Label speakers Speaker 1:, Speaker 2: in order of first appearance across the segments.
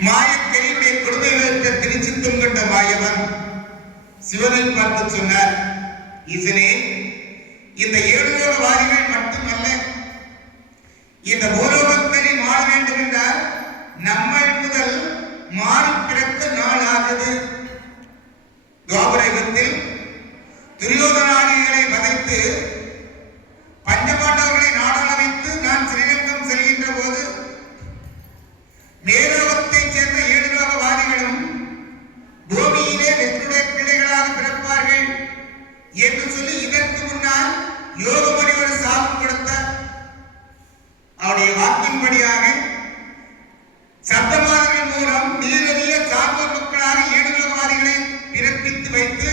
Speaker 1: மாயக்கரியுடைய கொடுமை வைத்த திருச்சி கண்ட மாயவன் சிவனை பார்த்து சொன்னார் ஈசனே இந்த ஏழுலோக வாரிகள் மட்டுமல்ல இந்த பூலோகங்களில் வாழ வேண்டும் என்றால் நம்மள் முதல் மாறி பிறக்க நாள் ஆகுது. துவாபரகத்தில் துரியோதனாளிகளை வதைத்து யோகமணி ஒரு சாபம் கொடுத்தார் அவருடைய வாக்கின்படியாக சப்தமாதர்கள் மூலம் நீரறிய சார்போர் மக்களாக ஏழுலோகவாதிகளை பிறப்பித்து வைத்து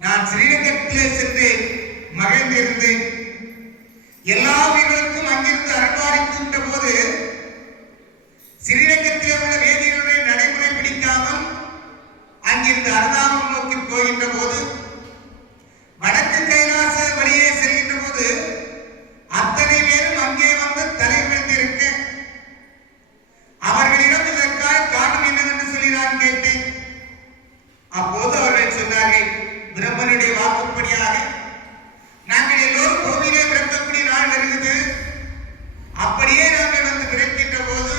Speaker 1: நான் ஸ்ரீரங்கத்திலே சென்று மகிழ்ந்திருந்தேன் எல்லா உயிர்களுக்கும் அங்கிருந்து அரண்பாடிக்கின்ற போது ஸ்ரீரங்கத்திலே உள்ள வேதிகளுடைய நடைமுறை பிடிக்காமல் அங்கிருந்து அருணாபுரம் நோக்கி போகின்ற போது வடக்கு கைலாச வழியே செல்கின்ற போது அத்தனை பேரும் அங்கே வந்து தலை விழுந்திருக்க அவர்களிடம் இதற்கான காரணம் என்னவென்று சொல்லி நான் கேட்டேன் அப்போது அவர்கள் சொன்னார்கள் பிரம்மனுடைய வாக்குப்படியாக நாங்கள் எல்லோரும் பூமியிலே பிறக்கக்கூடிய நாள் வருகிறது அப்படியே நாங்கள் வந்து பிறக்கின்ற போது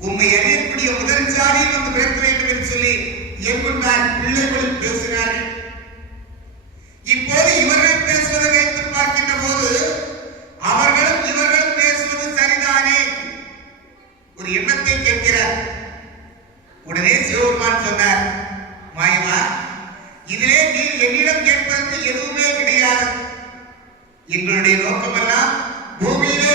Speaker 1: உண்மை அறியக்கூடிய முதல் சாதியில் வந்து பிறக்க வேண்டும் என்று சொல்லி எங்குண்டார் பிள்ளைகளும் பேசினார்கள். இப்போது இவர்கள் பேசுவதை வைத்து பார்க்கின்ற போது அவர்களும் இவர்களும் பேசுவது சரிதானே? ஒரு எண்ணத்தை கேட்கிறார். உடனே சிவபெருமான் சொன்னார் மாயமா இதிலே நீர் என்னிடம் கேட்பதற்கு எதுவுமே கிடையாது. எங்களுடைய நோக்கமெல்லாம் பூமியிலே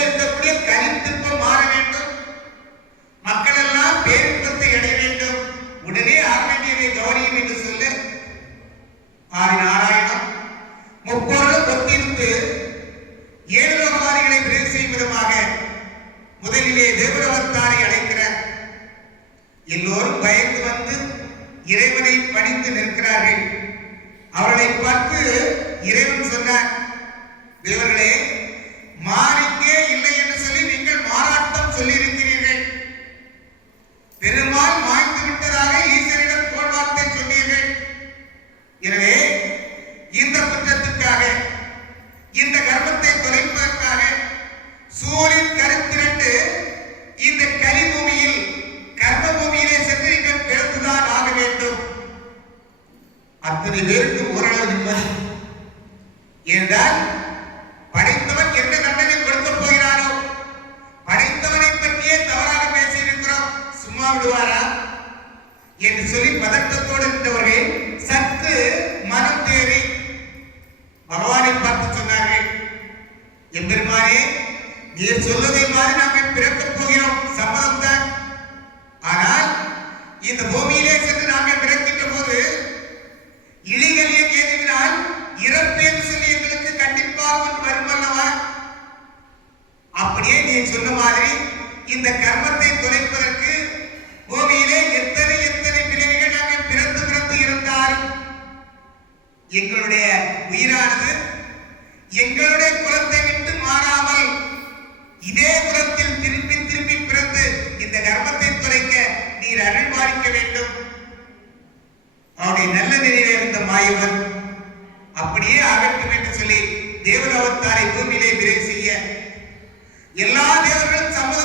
Speaker 1: லோகவாதிகளை செய்யும் விதமாக முதலிலே தேவரவத்தாரை அழைக்கிறார் எல்லோரும் பயந்து வந்து இறைவனை பணிந்து நிற்கிறார்கள். அவர்களை பார்த்து இறைவன் சொன்னார் தேவர்களே அத்தனை பேருக்கு ஓரளவு நிம்மதி. என்றால் படைத்தவன் எந்த தண்டனை கொடுக்கப் போகிறானோ படைத்தவனை பற்றியே தவறாக பேசியிருக்கிறோம். சும்மா விடுவாரா? என்று சொல்லி பதட்டத்தோடு இருந்தவர்கள் சற்று மனம் தேறி பகவானை பார்த்து சொன்னார்கள். எம்பெருமானே நீர் சொல்வதை மாதிரி நாங்கள் பிறக்கப் போகிறோம். சம்மதம் தான் ஆனால் இந்த பூமியை நீங்க சொன்ன மாதிரி இந்த கர்மத்தை தொலைப்பதற்கு பூமியிலே எத்தனை எத்தனை பிள்ளைகள் நாங்கள் பிறந்து பிறந்து இருந்தாலும் எங்களுடைய உயிரானது எங்களுடைய குலத்தை விட்டு மாறாமல் இதே குலத்தில் திருப்பி திருப்பி பிறந்து இந்த கர்மத்தை தொலைக்க நீர் அருள் பாதிக்க வேண்டும். அவருடைய நல்ல நிலையில் இருந்த மாயவன் அப்படியே ஆகட்டும் என்று சொல்லி தேவலோகத்தாரை பூமியிலே எல்லா தேவர்களும் சம்மதம்